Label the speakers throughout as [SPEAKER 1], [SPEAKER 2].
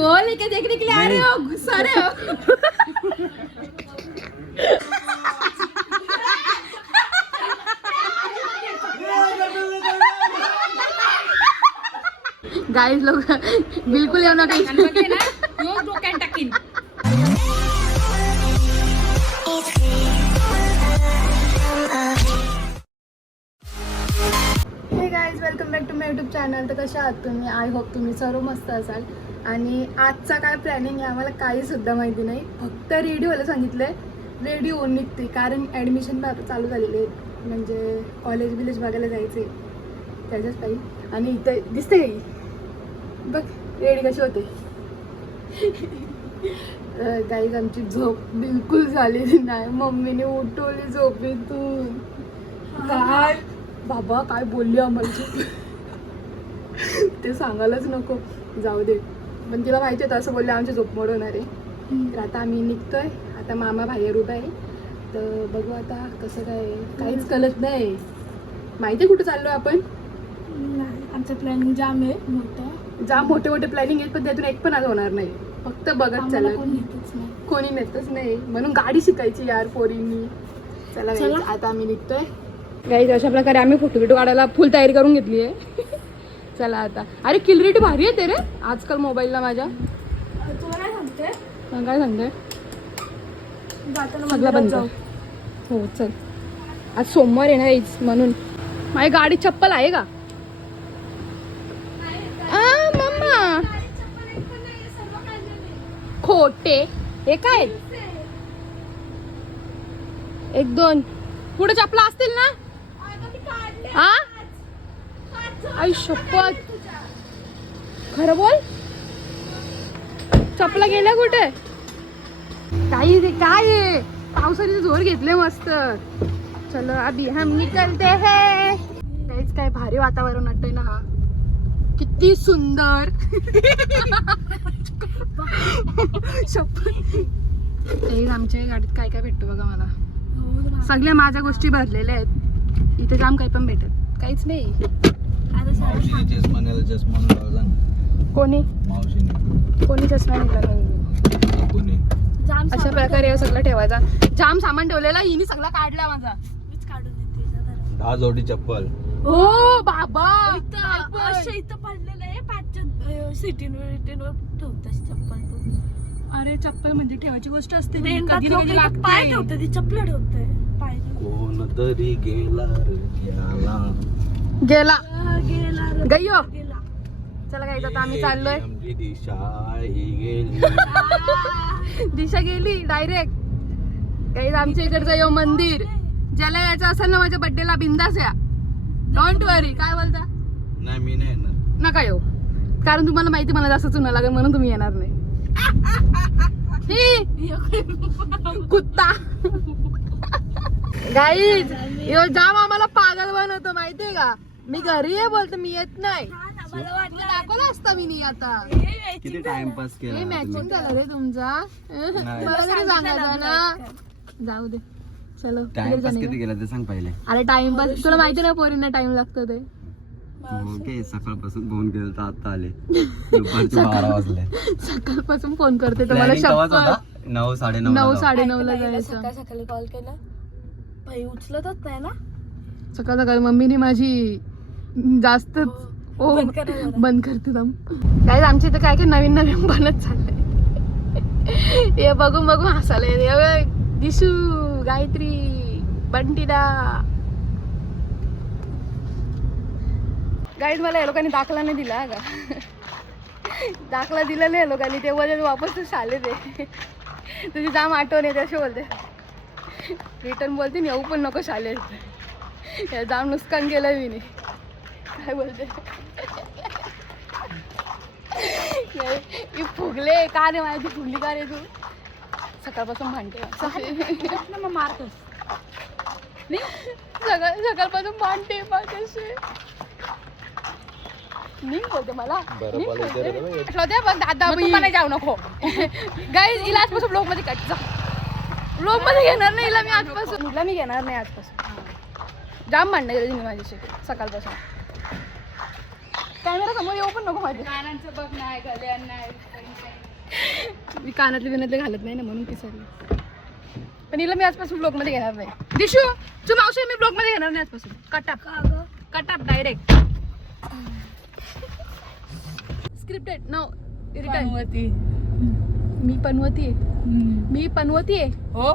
[SPEAKER 1] वो लेके देखने के लिए आ रहे हो गुस्सा रहे हो गाईज लोक बिलकुल येऊ नका तर कशा आहात तुम्ही? आय होप तुम्ही सर्व मस्त असाल. आणि आजचा काय प्लॅनिंग आहे आम्हाला काही सुद्धा माहिती नाही. फक्त रेडी व्हायला सांगितलं आहे रेडी होऊन निघते कारण ॲडमिशन चालू झालेले आहेत. म्हणजे कॉलेज बिलेज बघायला जायचे त्याच्याच काही. आणि इथं दिसते काही बघ रेडी कशी होते. गाईज आमची झोप बिलकुल झालेली नाही. मम्मीने उठवली झोपेतून. काय? बाबा काय बोलली आम्हाला? ते सांगायलाच नको. जाऊ दे. पण तिला माहिती होतं असं बोलले आमची झोप मोड होणार आहे. तर आता आम्ही निघतोय. आता मामा बाहेर उभा आहे. तर बघू आता कसं काय काहीच कळत नाही. माहिती आहे कुठं चाललो आपण?
[SPEAKER 2] आमचं प्लॅनिंग जाम आहे मोठं.
[SPEAKER 1] जा मोठे मोठे प्लॅनिंग आहेत पण त्यातून एक पण आज होणार नाही. फक्त बघत चालत.
[SPEAKER 2] कोण
[SPEAKER 1] नेतच नाही. म्हणून गाडी शिकायची यार पोरींनी. चला
[SPEAKER 2] चला.
[SPEAKER 1] आता आम्ही निघतोय. गाईज अशा प्रकारे आम्ही फोटो बिटो काढायला फुल तयारी करून घेतली आहे. चला आता. अरे किलरिटी भारी येते रे आजकाल मोबाईलला माझ्या.
[SPEAKER 2] काय सांगते?
[SPEAKER 1] हा, काय सांगते? सगळं बंद. हो चल. आज सोमवार येणार म्हणून. माझी गाडी चप्पल आहे का? मम्मा. खोटे. हे काय? एक दोन. पुढे चपला असतील ना? हा आई शपथ. खरं बोल. चपला गेल्या कुठे? काही रे काय आहे? पावसाने जोर घेतले मस्त. चलो अभी हम निकलते है. काहीच काय भारी वातावरण वाटतंय ना हा. किती सुंदर. शपथ. आमच्या गाडीत काय काय भेटतो बघा मला. सगळ्या माझ्या गोष्टी भरलेल्या आहेत. इथे जाम काही पण भेटत. काहीच नाही.
[SPEAKER 3] चष्मा लावला
[SPEAKER 1] कोणी?
[SPEAKER 3] मावशीने.
[SPEAKER 1] कोणी चष्मा नेला नाही
[SPEAKER 3] कोणी?
[SPEAKER 2] जाम
[SPEAKER 1] अशा
[SPEAKER 2] सामान
[SPEAKER 1] प्रकारे सगळं ठेवायचा. जाम सामान ठेवलेला हिने सगळा काढला माझा.
[SPEAKER 2] मीच काढून देते.
[SPEAKER 3] दहा जोडी चप्पल.
[SPEAKER 1] हो बाबा!
[SPEAKER 2] इथं अशा इथं पडलेलं आहे पाचच्या सिटीवर रिटीनवर ठेवतात चप्पल तू.
[SPEAKER 1] अरे चप्पल म्हणजे ठेवायची गोष्ट असते
[SPEAKER 2] पाय
[SPEAKER 1] लागते.
[SPEAKER 2] ठेवतात ती चपलं ठेवते पाय
[SPEAKER 3] कोण तरी गेला रे गेला.
[SPEAKER 1] गय्यो
[SPEAKER 2] गेला.
[SPEAKER 1] चला काय आता आम्ही चाललोय.
[SPEAKER 3] दिशा ही गेली.
[SPEAKER 1] दिशा गेली डायरेक्ट काही आमच्या इकडचं यो मंदिर. ज्याला यायचं असेल ना माझ्या बर्थडेला बिंदास या. डोंट वरी काय बोलता?
[SPEAKER 3] नाही मी नाही येणार.
[SPEAKER 1] नका येऊ. कारण तुम्हाला माहिती मला जास्त चुना लागेल म्हणून तुम्ही येणार नाही. ही, कुत्ता. गाईज यो जाम आम्हाला पागल बनवतो माहितीये का? मी घरी आहे बोलतो मी येत नाही. दाखवलं असतं मी नाही आता.
[SPEAKER 3] किती टाइमपास
[SPEAKER 1] हे
[SPEAKER 3] केला
[SPEAKER 1] मॅचिंग झालं रे तुमचा.
[SPEAKER 3] नाही.
[SPEAKER 1] मला तरी सांगायचं ना. जाऊ दे. चलो
[SPEAKER 3] टाइमपास
[SPEAKER 1] जाणे
[SPEAKER 3] किती केला ते सांग पहिले.
[SPEAKER 1] अरे टाइमपास तुला माहिती ना पोरींना टाइम लागतो ते.
[SPEAKER 3] ओके सकाळपासून फोन केला तर आता आले. दुपारचे बारा वाजले.
[SPEAKER 1] सकाळपासून फोन करते तर मला
[SPEAKER 3] Planning तेव्हाच
[SPEAKER 1] शपथ
[SPEAKER 3] होता? नऊ साडे नऊ
[SPEAKER 1] नऊ साडे नऊ ला
[SPEAKER 2] सकाळी
[SPEAKER 1] जायचं.
[SPEAKER 2] सकाळी कॉल केला. भाई उचलतच नाही ना.
[SPEAKER 1] सकाळ सकाळी मम्मीने माझी जास्त ओ
[SPEAKER 2] बंद
[SPEAKER 1] करते दम. काय आमच्या इथं काय काय नवीन नवीन बनत चाललंय? हे बघून बघून हसायला येते. हे दिशू गायत्री बंटीदा. गाईज मला या लोकांनी दाखला नाही दिला का दाखला दिला नाही या लोकांनी. तेव्हा ते वापस ते शाले ते तुझी जाम आठवण येते असे बोलते. रिटर्न बोलते मी येऊ पण नको या जाम नुकसान केलं मी. नाही काय बोलते? फुगले का रे माझी फुगली का रे तू? सकाळपासून भांडते.
[SPEAKER 2] मग मारतोस.
[SPEAKER 1] सकाळ सकाळपासून भांडते माझ्याशी. बोलते मला. बघ दादा मला जाऊ नको. गाईज हिला आजपासून मध्ये कट जा. ब्लॉगमध्ये घेणार नाही हिला मी आजपासून. हिला मी घेणार नाही आजपासून. जाम भांडणं गेली तिने माझ्याशी सकाळपासून. कॅमेरा समोर येऊ पण नको माझ्या
[SPEAKER 2] कानांचं बघ नाही गल्यान नाही.
[SPEAKER 1] मी कानातले बिनातले घालत नाही ना म्हणून पिसरली पण हिला मी आजपासून ब्लॉगमध्ये घेणार नाही. दिशू तू मावशी मी ब्लॉगमध्ये घेणार नाही आजपासून. कटाप? कटाप डायरेक्ट स्क्रिप्टेड नो
[SPEAKER 2] पानवती.
[SPEAKER 1] मी पनवती आहे. मी पनवती आहे.
[SPEAKER 2] हो.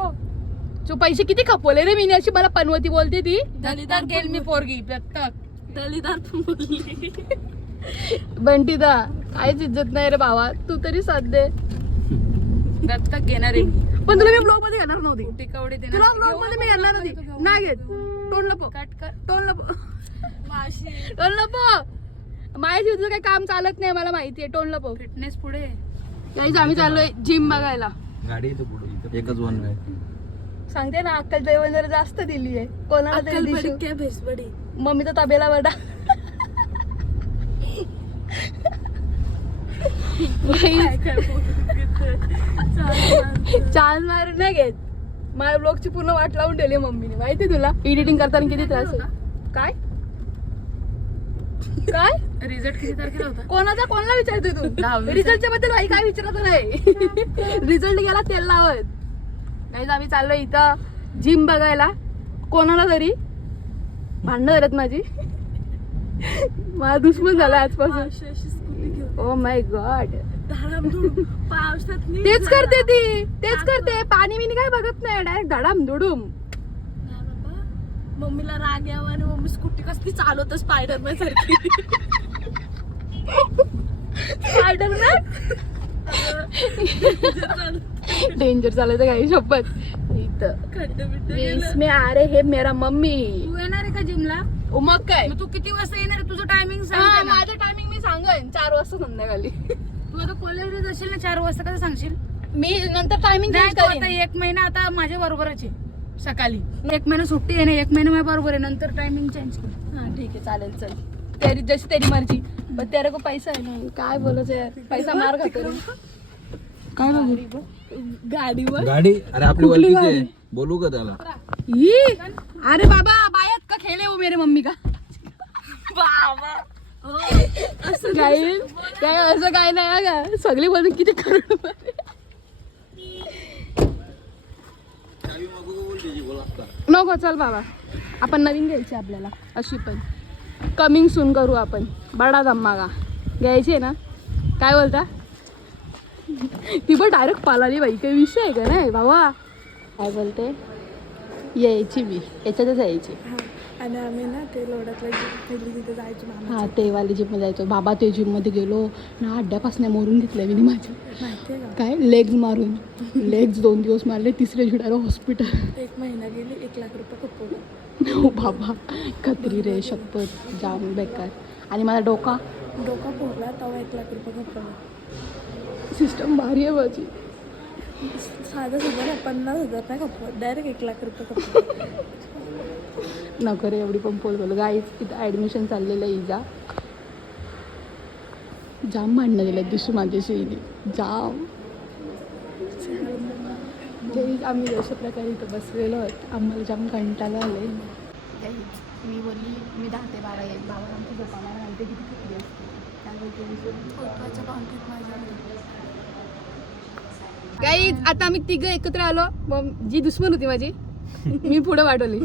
[SPEAKER 1] तू पैसे किती खपवले रे मी अशी मला पनवती बोलते ती.
[SPEAKER 2] दलिदार गेल मी पोरगी दत्तक दलिदार पण बोलली
[SPEAKER 1] बंटीदा काहीच इज्जत नाही रे भावा. तू तरी साथ दे.
[SPEAKER 2] दत्तक घेणार आहे मी.
[SPEAKER 1] पण तुला मी ब्लॉगमध्ये घेणार नव्हती.
[SPEAKER 2] टिकवडे
[SPEAKER 1] तुला ब्लॉगमध्ये मी घेणार नव्हती. नाही घेत. तोंड लपो
[SPEAKER 2] कट कर.
[SPEAKER 1] तोंड लपो
[SPEAKER 2] माशी.
[SPEAKER 1] तोंड लपो माहिती तुझं काही काम चालत नाही मला माहिती आहे. तोंड लपो
[SPEAKER 2] फिटनेस पुढे.
[SPEAKER 1] गाईज आम्ही चाललोय जिम बघायला.
[SPEAKER 3] गाडी येतो पुढे एकच वन
[SPEAKER 1] सांगते ना अक्कल जेवण जरा जास्त दिली आहे कोणाला तरी
[SPEAKER 2] अक्कल
[SPEAKER 1] दिशू.
[SPEAKER 2] बडी क्या भेस बडी
[SPEAKER 1] मम्मी तर तबेला बडा चाल मार नाही घेत. माझ्या ब्लॉगची पूर्ण वाट लावून ठेवली मम्मीने. माहिती तुला? एडिटिंग करताना किती त्रास आहे? काय? काय?
[SPEAKER 2] रिझल्ट किती तारखेला होता?
[SPEAKER 1] कोणाचा कोणाला विचारते तू. रिझल्टच्या बद्दल भाई काय विचारत नाही. रिझल्ट गेला तेल लावत. नाही आम्ही चाललोय इथं जिम बघायला. कोणाला तरी? भांडणं झाल्यात माझी. मला दुश्मन झाला आजपासून. ओ माय गॉड तेच. करते ती. तेच करते. पाणी बिनी काय बघत नाही. डायरेक्ट धडाम धुडूम.
[SPEAKER 2] मम्मीला राग यावा आणि मम्मी स्कूटी कसली चालवत स्पायडरमॅन सारखी.
[SPEAKER 1] स्पायडरमॅन डेंजर चालायचं काही शपथ. इसमें आ रहे है मेरा मम्मी.
[SPEAKER 2] तू येणार आहे का जिमला?
[SPEAKER 1] मग काय?
[SPEAKER 2] मग तू किती वाजता येणार आहे? तुझं टायमिंग सांग
[SPEAKER 1] माझं टायमिंग मी सांगेन. चार वाजता संध्याकाळी.
[SPEAKER 2] तू आता कॉलेजला जाशील ना चार वाजता कसं सांगशील?
[SPEAKER 1] मी नंतर टायमिंग
[SPEAKER 2] नाही
[SPEAKER 1] चेंज
[SPEAKER 2] तू आता
[SPEAKER 1] करेन
[SPEAKER 2] एक महिना आता माझ्या बरोबरच आहे. सकाळी. एक महिना सुट्टी आहे ना एक महिना माझ्या बरोबर आहे. नंतर टायमिंग चेंज कर.
[SPEAKER 1] हा ठीक आहे चालेल चल. तेरी जशी तेरी मर्जी. पण तेरे को पैसा आहे ना काय बोलायचं यार? पैसा मार खातो रे. काय बघू गाडीवर?
[SPEAKER 3] गाडी? अरे आपली
[SPEAKER 1] कुठली
[SPEAKER 3] आहे
[SPEAKER 1] गाडी?
[SPEAKER 3] बोलू का त्याला?
[SPEAKER 1] ही अरे बाबा बायात का खेळे हो मेरे मम्मी का?
[SPEAKER 2] बाबा.
[SPEAKER 1] काय काय असं काय नाही हा का? सगळी बोलून किती करोड नको चल बाबा. आपण नवीन घ्यायची आपल्याला अशी पण. कमिंग सून करू आपण. बडा धम्मा का घ्यायची ना? काय बोलता? ती पण डायरेक्ट पालाली बाई. काही विषय आहे का नाही? बाबा. काय बोलते? यायची मी. याच्यातच यायची.
[SPEAKER 2] आणि आम्ही ना ते लोडातला तिथे जायचो मामा
[SPEAKER 1] हा ते वाली जिममध्ये जायचो. बाबा ते जिममध्ये गेलो. ना अड्ड्यापासून मोरून घेतल्या मी माझ्या. काय? लेग्स मारून. लेग्स दोन दिवस मारले. दिवशी डायरेक्ट हॉस्पिटल
[SPEAKER 2] एक महिना गेली. एक लाख रुपये खपवलं.
[SPEAKER 1] हो बाबा. कत्री रे शपथ. जाम बेकार. आणि माझा डोका?
[SPEAKER 2] डोका फोडला. तेव्हा एक लाख रुपये खपवलं.
[SPEAKER 1] सिस्टम भारी आहे माझी.
[SPEAKER 2] साधं सुद्धा नाही पन्नास हजार नाही खपवत डायरेक्ट एक लाख रुपये
[SPEAKER 1] नको रे एवढी पण पोल बोल गाईच तिथं ॲडमिशन चाललेलं आहे इजा. जाम भांडणं गेलं दिसू माझ्याशी इथे. जाम. आम्ही जशा प्रकारे इथं बसलेलो आहोत. आम्हाला जाम कंटाळा आले मी बोलली मी दहा ते बारा येईल बाबा आमच्या झोपाला घालते किती किती असते? बोलते गाईज आता आम्ही तिघं एकत्र आलो. मग जी दुश्मन होती माझी मी पुढे वाढवली.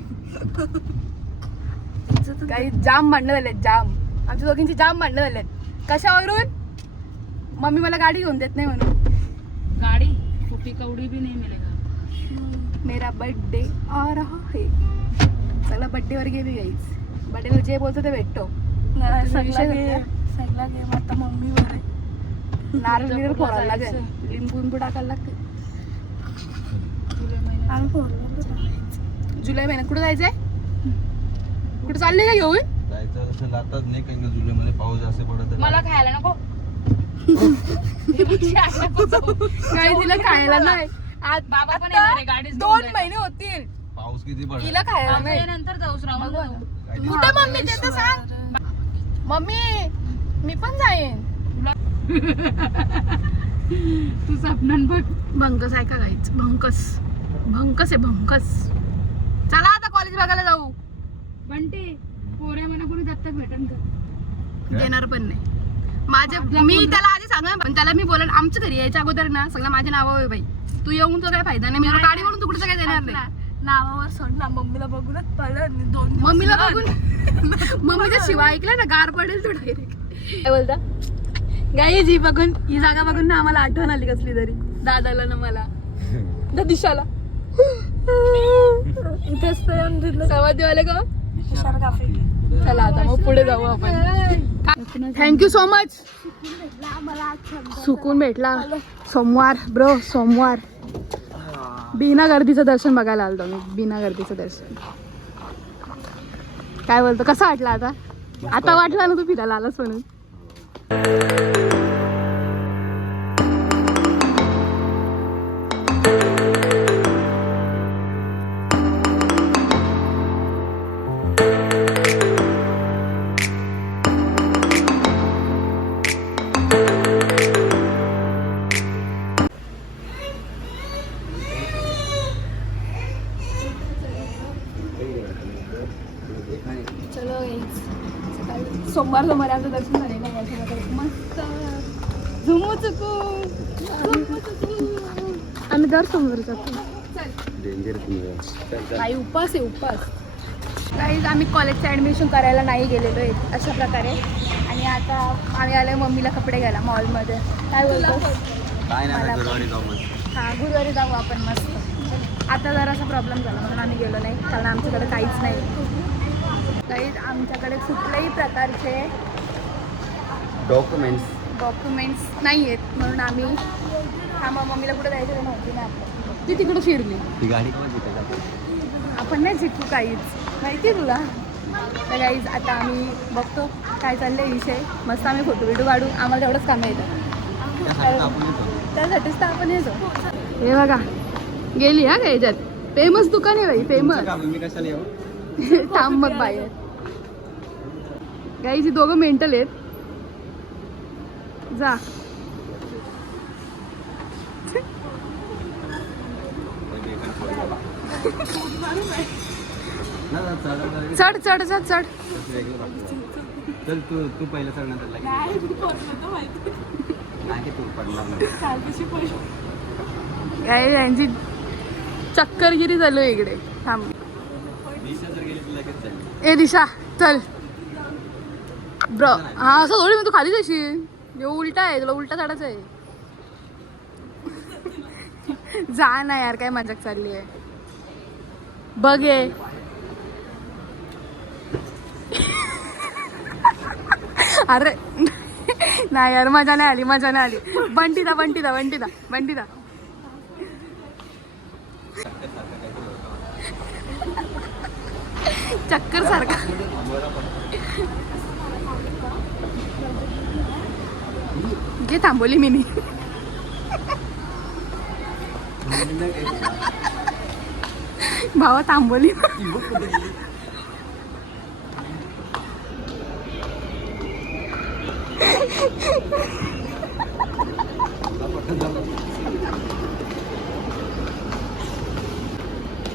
[SPEAKER 1] काही जाम भांडणं झालेत जाम. आमच्या दोघींची जाम भांडणं झालेत. कशावरून? मम्मी मला गाडी घेऊन देत नाही म्हणून.
[SPEAKER 2] गाडी? कुपी कवडी भी नाही मिलेगा
[SPEAKER 1] मेरा बर्थडे आ रहा है. चला birthday वर गेली गाईज बर्थडेला जे बोलतो ते भेटतो.
[SPEAKER 2] सगळा सगळा गेम आता मम्मीवर आहे.
[SPEAKER 1] नारळ बिरळ फोडायला लागेल. लिंबू लिंबू टाकायला लागते
[SPEAKER 2] जुलै महिन्यात. आम्ही फोडलं
[SPEAKER 1] जुलै महिन्यात कुठं जायचंय? कुठं चालले का घेऊन?
[SPEAKER 3] जायचं असेल आताच नाही काही जुलैमध्ये पाऊस जास्त पडत आहे.
[SPEAKER 2] मला खायला नको.
[SPEAKER 1] काही तिला खायला नाही. आज
[SPEAKER 2] बाबा पण येणार आहे, घेऊन
[SPEAKER 1] दोन. महिने होतील.
[SPEAKER 3] पाऊस किती
[SPEAKER 1] तिला खायला नाही.
[SPEAKER 2] नंतर
[SPEAKER 3] गाडी-
[SPEAKER 1] कुठे मम्मी? ते तर सांग. मम्मी मी पण जाईन.
[SPEAKER 2] तू सपनान बघ.
[SPEAKER 1] भंकस आहे का गाईच भंकस. भंकस आहे भंकस. चला आता कॉलेज बघायला जाऊ.
[SPEAKER 2] बंटे पोऱ्या मला कोणी दत्तक भेटन का?
[SPEAKER 1] देणार पण नाही. माझ्या मी त्याला आधी सांगा पण त्याला मी बोलन आमच्या घरी यायच्या अगोदर ना सगळं माझ्या नावावर आहे बाई. तू येऊन तो काय फायदा नाही. मी तुला गाडी म्हणून तुकडचं काय देणार नाही.
[SPEAKER 2] नावावर सोड ना मम्मीला बघूनच पळलं दोन
[SPEAKER 1] मम्मीला. बघून मम्मीचा शिवाय ऐकला ना गार पडेल तू डायरेक्ट काय बोलता? गाई जी बघून ही जागा बघून ना आम्हाला आठवण आली कसली तरी. दादाला ना मला. दिशाला.
[SPEAKER 2] इथेच तर.
[SPEAKER 1] समाधीवाले का? चला आता मग पुढे जाऊ आपण. Thank you so much. सुकून भेटला. सोमवार ब्रो सोमवार. बिना गर्दीचं दर्शन बघायला आलतो मी. बिना गर्दीचं दर्शन. काय बोलतो? कसा वाटला आता? आता वाटला ना तू फिरायला आलास म्हणून? सोमवार सोमवार आमचं दर्शन झालेलं आहे. याच्यामध्ये. मस्त. झुमू चुकू. आम्ही दर सोमवार जातो.
[SPEAKER 3] डेंजर
[SPEAKER 1] काही उपास आहे उपास. काही आम्ही कॉलेजचं ॲडमिशन करायला नाही गेलेलो आहे अशा प्रकारे. आणि आता आम्ही आलो मम्मीला कपडे घ्यायला मॉलमध्ये काय बोलतो? हां गुरुवारी जाऊ आपण मस्त. आता जरासा प्रॉब्लेम झाला म्हणून आम्ही गेलो नाही. कारण आमच्याकडे काहीच नाही. काही आमच्याकडे कुठल्याही प्रकारचे
[SPEAKER 3] डॉक्युमेंट्स.
[SPEAKER 1] डॉक्युमेंट्स नाही आहेत म्हणून आम्ही थांबा मम्मीला कुठे जायचं ते माहिती नाही आपल्याला. ती तिकडे फिरली.
[SPEAKER 3] ती गाडी
[SPEAKER 1] आपण नाही शिकू काहीच. माहिती तुला? तर काहीच आता आम्ही बघतो काय चाललंय विषय. मस्त आम्ही फोटो बिटो काढू आम्हाला तेवढंच काम येतं
[SPEAKER 3] त्यासाठी आपण येतो.
[SPEAKER 1] त्यासाठीच तर आपण येतो. हे बघा गेली हा का याच्यात? फेमस दुकान आहे बाई फेमस थांब मग बाहेर. गाईची दोघं मेंटल आहेत. जा.
[SPEAKER 3] चढ, चढ,
[SPEAKER 1] चढ चढ. चढ चढ.
[SPEAKER 3] चल तू तू पहिलं चढणार लागेल नाही तू पडणार नाही.
[SPEAKER 1] काय यांची चक्करगिरी चालू आहे इकडे. थांब. ए दिशा चल. ब्र हा असं थोडी मग तू खाली जाशील हे उलटा आहे तुला उलटा चढायचं आहे. जा ना यार काय मजाक चालली आहे. बघ ये अरे नाही यार मजा नाही आली मजा नाही आली. बंटी दा बंटी दा बंटी दा बंटी दा. चक्कर सारखा. घे थांबवली मी भावा थांबवली.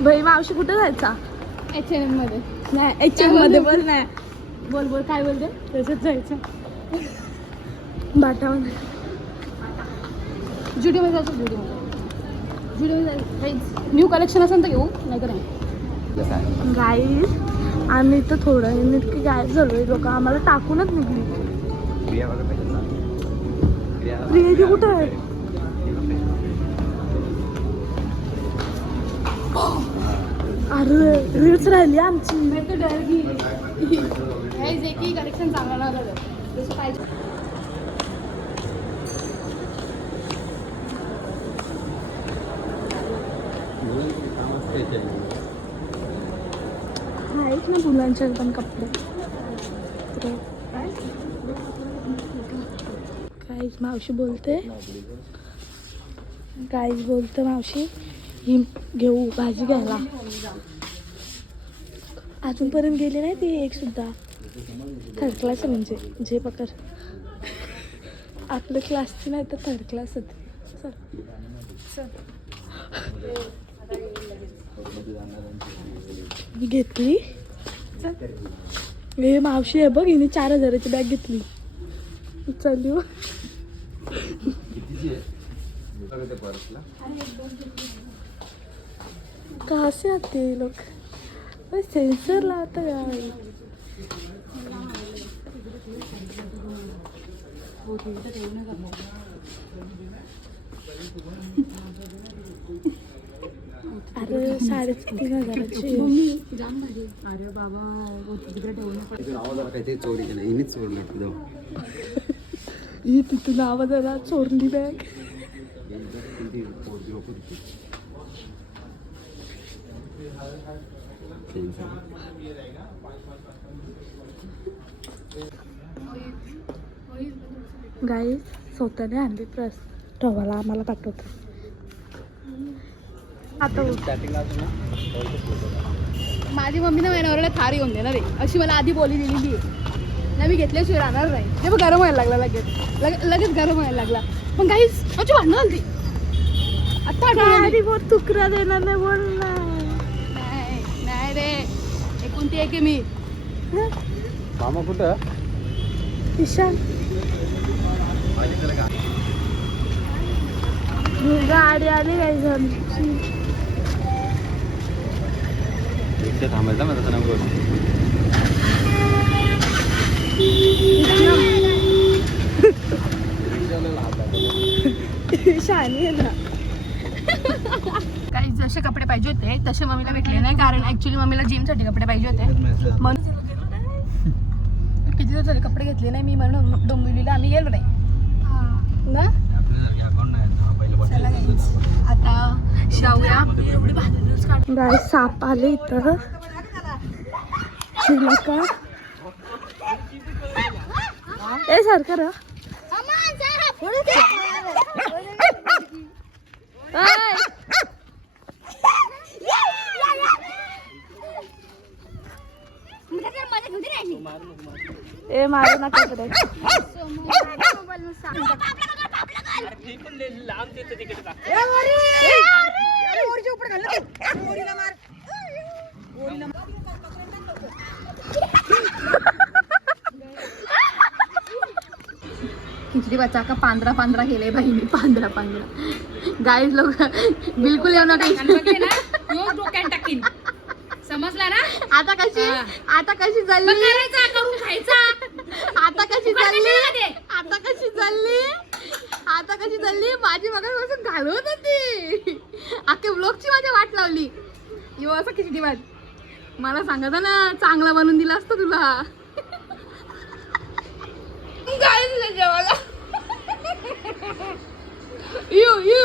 [SPEAKER 1] भाई मावशी कुठे जायचा? एच एन एममध्ये. नाही एच एममध्ये पण नाही. बोल बोल काय बोलते? त्याच्यात जायचं. बाटावर जुडीमध्ये जायचं जुडीमध्ये जुडीमध्ये जायचं. न्यू कलेक्शन असेल तर घेऊ? नाही तर नाही. गाईज आम्ही तर थोडं नेटकी गायब झालोय लोक. आम्हाला टाकूनच निघली.
[SPEAKER 3] क्रिया बघा पाहिजे ना? क्रिया
[SPEAKER 1] प्रिया ती कुठं आहे? अरे रील्स राहिली आमची. कलेक्शन चांगला जसं पाहिजे.
[SPEAKER 3] मुलांची कामच तेच आहे.
[SPEAKER 1] आहेत ना मुलांचे पण कपडे. काहीच मावशी बोलते. काहीच बोलते मावशी. ही घेऊ भाजी घ्यायला. अजूनपर्यंत गेली नाही ती एक सुद्धा. थर्ड क्लास आहे म्हणजे जे पकड. आपलं क्लासची नाही तर थर्ड क्लास होती. चल. चल. घेतली. चल
[SPEAKER 2] हे मावशी आहे बघ हिने चार हजाराची बॅग घेतली. चालली हो.
[SPEAKER 3] कितीची आहे? बघा ते परतला
[SPEAKER 2] कहाँ से आते हैं ये. अरे अरे साडेतीन हजाराची.
[SPEAKER 1] अरे बाबा तिकडे ठेवून
[SPEAKER 2] ही तिथून आवाज आला चोरली बॅग. गाई स्वतःने आणली प्रस ठेवायला आम्हाला पाठवतो. आता
[SPEAKER 1] माझी मम्मी ना नवऱ्याला थार येऊन देणार आहे. अशी मला आधी बोली दिलेली आहे. ना मी घेतल्याशिवाय राहणार नाही. ते पण गरम व्हायला लागला लगेच. लगे- लगेच गरम व्हायला लागला. पण काहीच माझी भांडणं झाली. आता आठवण आली.
[SPEAKER 2] बहुत तुकरा देणार नाही बोलला
[SPEAKER 1] नाही नाही रे. एकोणती एक आहे मी?
[SPEAKER 3] मामा कुठं?
[SPEAKER 2] ईशान. गाडी आली काही जण
[SPEAKER 3] रिक्षा थांबायचा माझा तसं नको
[SPEAKER 2] शानी आहे ना.
[SPEAKER 1] काही जसे कपडे पाहिजे होते तसे मम्मीला भेटले नाही कारण ऍक्च्युली मम्मीला जिमसाठी कपडे पाहिजे होते. म्हणून किती दिवस झाले कपडे घेतले नाही मी म्हणून डोंबिवलीला आम्ही गेलो नाही. ना आता शाहूया
[SPEAKER 2] साप आले इथं. हिला का ए सारखं र. ए मारू नका रे.
[SPEAKER 1] खिचडी बच्चा का पांढरा पांढरा केलंय बाई मी. पांढरा पांढरा. गाईज लोक बिलकुल येऊ नका.
[SPEAKER 4] समजला ना?
[SPEAKER 1] आता कशी? आता कशी
[SPEAKER 4] खायचा.
[SPEAKER 1] आता कशी चालली?
[SPEAKER 4] कशाला
[SPEAKER 1] आता कशी चालली? आता कशी चालली? माझी मगापासून घालवत होती. अख्ख्या ब्लॉगची माझ्या वाट लावली. यो असं खिचडी वाट मला सांगत ना चांगला बनवून दिला असतं तुला. जेवायला. यू यू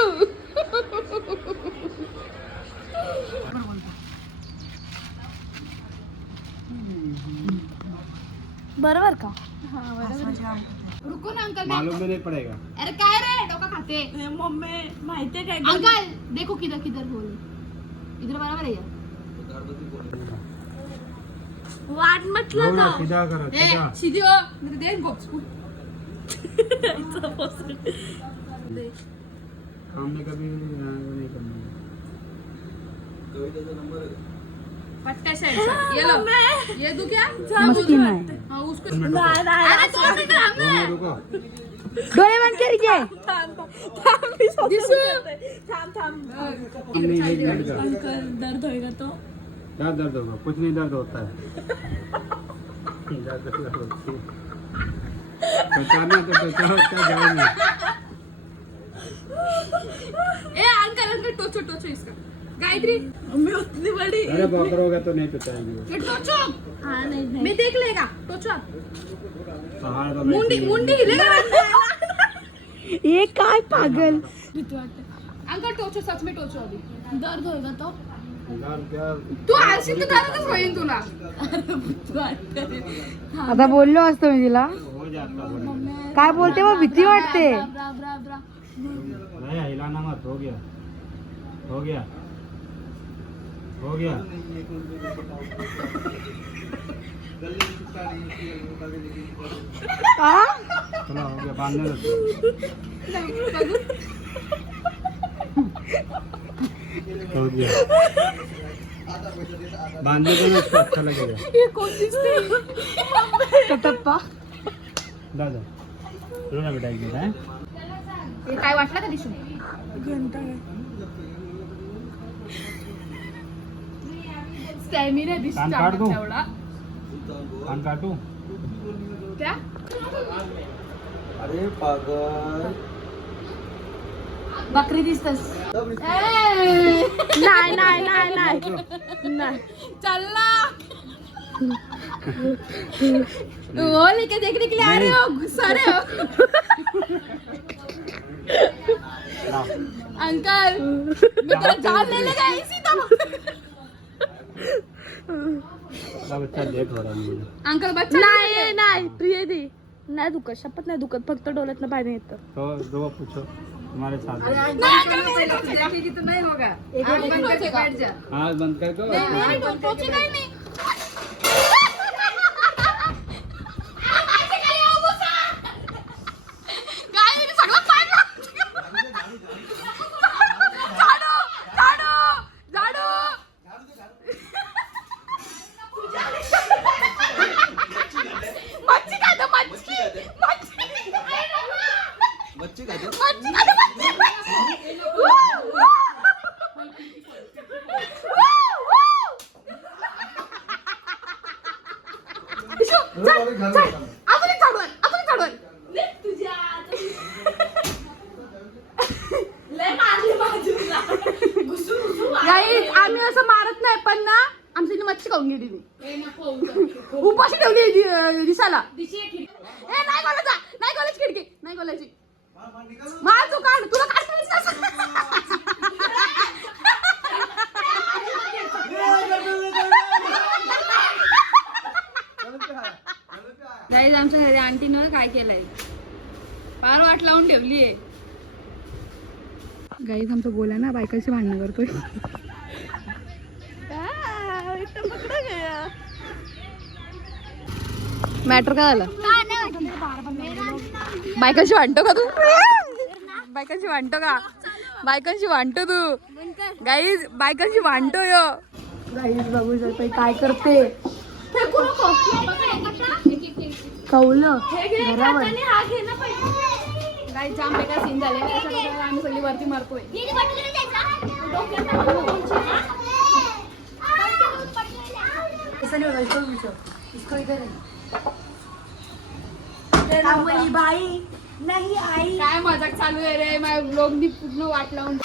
[SPEAKER 2] बरोबर का?
[SPEAKER 1] रुको ना अंकल
[SPEAKER 3] मालूम भी नहीं पड़ेगा.
[SPEAKER 1] अरे काय रे? डोका खाते.
[SPEAKER 2] मम्मी माहितीये काय
[SPEAKER 1] अंकल देखो किधर किधर बोल. इधर बराबर है ये.
[SPEAKER 2] वाट म्हटलं ना
[SPEAKER 3] सीधा करो
[SPEAKER 1] ए सीधी हो दे बॉक्स
[SPEAKER 3] हमने कभी नहीं करना
[SPEAKER 1] पट्टे से ऐसा ये लो ये दू क्या मस्ती नहीं हाँ उसको अरे दो मिनट हमने डोळे बंद करीजे दिसू
[SPEAKER 2] थांब थांब.
[SPEAKER 3] नहीं एक मिनट का
[SPEAKER 2] अंकल दर्द होएगा तो.
[SPEAKER 3] क्या दर्द होगा? कुछ नहीं दर्द होता है। दर्द होती है? पहचाना तो क्या
[SPEAKER 1] ए अंकल अंकल टोचो टोचो इसका। गायत्री
[SPEAKER 2] मम्मी उतनी बड़ी
[SPEAKER 3] अरे तो नहीं पहचाएंगे
[SPEAKER 1] ये टोचो।
[SPEAKER 2] हाँ नहीं नहीं।
[SPEAKER 1] मैं देख लेगा टोचो। आप.
[SPEAKER 3] पहाड़ पर
[SPEAKER 1] मुंडी मुंडी हिलेगा।
[SPEAKER 2] ये काय पागल?
[SPEAKER 1] अंकल टोचो सच में टोचो अभी।
[SPEAKER 2] दर्द होएगा तो?
[SPEAKER 1] तू आळशी तर तुला
[SPEAKER 5] आता बोललो असतो मी तिला काय बोलते मग भीती वाटते.
[SPEAKER 3] नहीं हिलाना मत हो गया. हो गया. हो गया. चलो हो गया. बांधने दो हो गया. बांधले पण
[SPEAKER 1] हे दिसते
[SPEAKER 5] कटप्पा
[SPEAKER 3] दादा. तुला बेटा एक मिनिट हा.
[SPEAKER 4] हे काय वाटलं का दिसून?
[SPEAKER 1] स्टॅमिना
[SPEAKER 3] कान काढ तू.
[SPEAKER 1] दिसतो एवढा
[SPEAKER 3] कान काटू
[SPEAKER 1] त्या
[SPEAKER 3] अरे पागल.
[SPEAKER 1] बकरी दिसतस. नाही नाही नाही नाही. नाही चल्ला वो लेके देखने के लिए आ रहे हो? गुस्सा रहे हो? अंकल मैं तेरा जान लेने गई इसी तो
[SPEAKER 3] बच्चा लेट हो रहा है
[SPEAKER 1] अंकल बच्चा नाही नाही प्रिय दी। नाही दुखत शपथ नाही दुखत फक्त डोळ्यात पाणी येतं
[SPEAKER 3] तो दो पूछो तुम्हारे साथ हाँ बंद कर दो।
[SPEAKER 1] गेली उपाशी ठेवली दि- दिसाला ए नाही गोलाचा नाही खिडकी. नाही मार तू काढ. तुला काढता गाईज आमच्या घरी आंटीनं काय केलंय? फार वाट लावून ठेवली आहे गाईज आमचं बोला ना बायकाशी भांडणं करतोय. मॅटर काय झालं? बायकाशी भांडतो का तू? बायकाशी भांडतो का? बायकांशी भांडतो तू. गाईज बायकांशी भांडतो यो. गाईज बघू शकतो काय करते. कौलं घरावर. गाईज जाम बेकार सीन झाले आम्ही सगळी वरती मारतोय.
[SPEAKER 2] बाई नाही आई.
[SPEAKER 1] काय मजाक चालू आहे रे? माझ्या ब्लॉगनी पूर्ण वाट लावून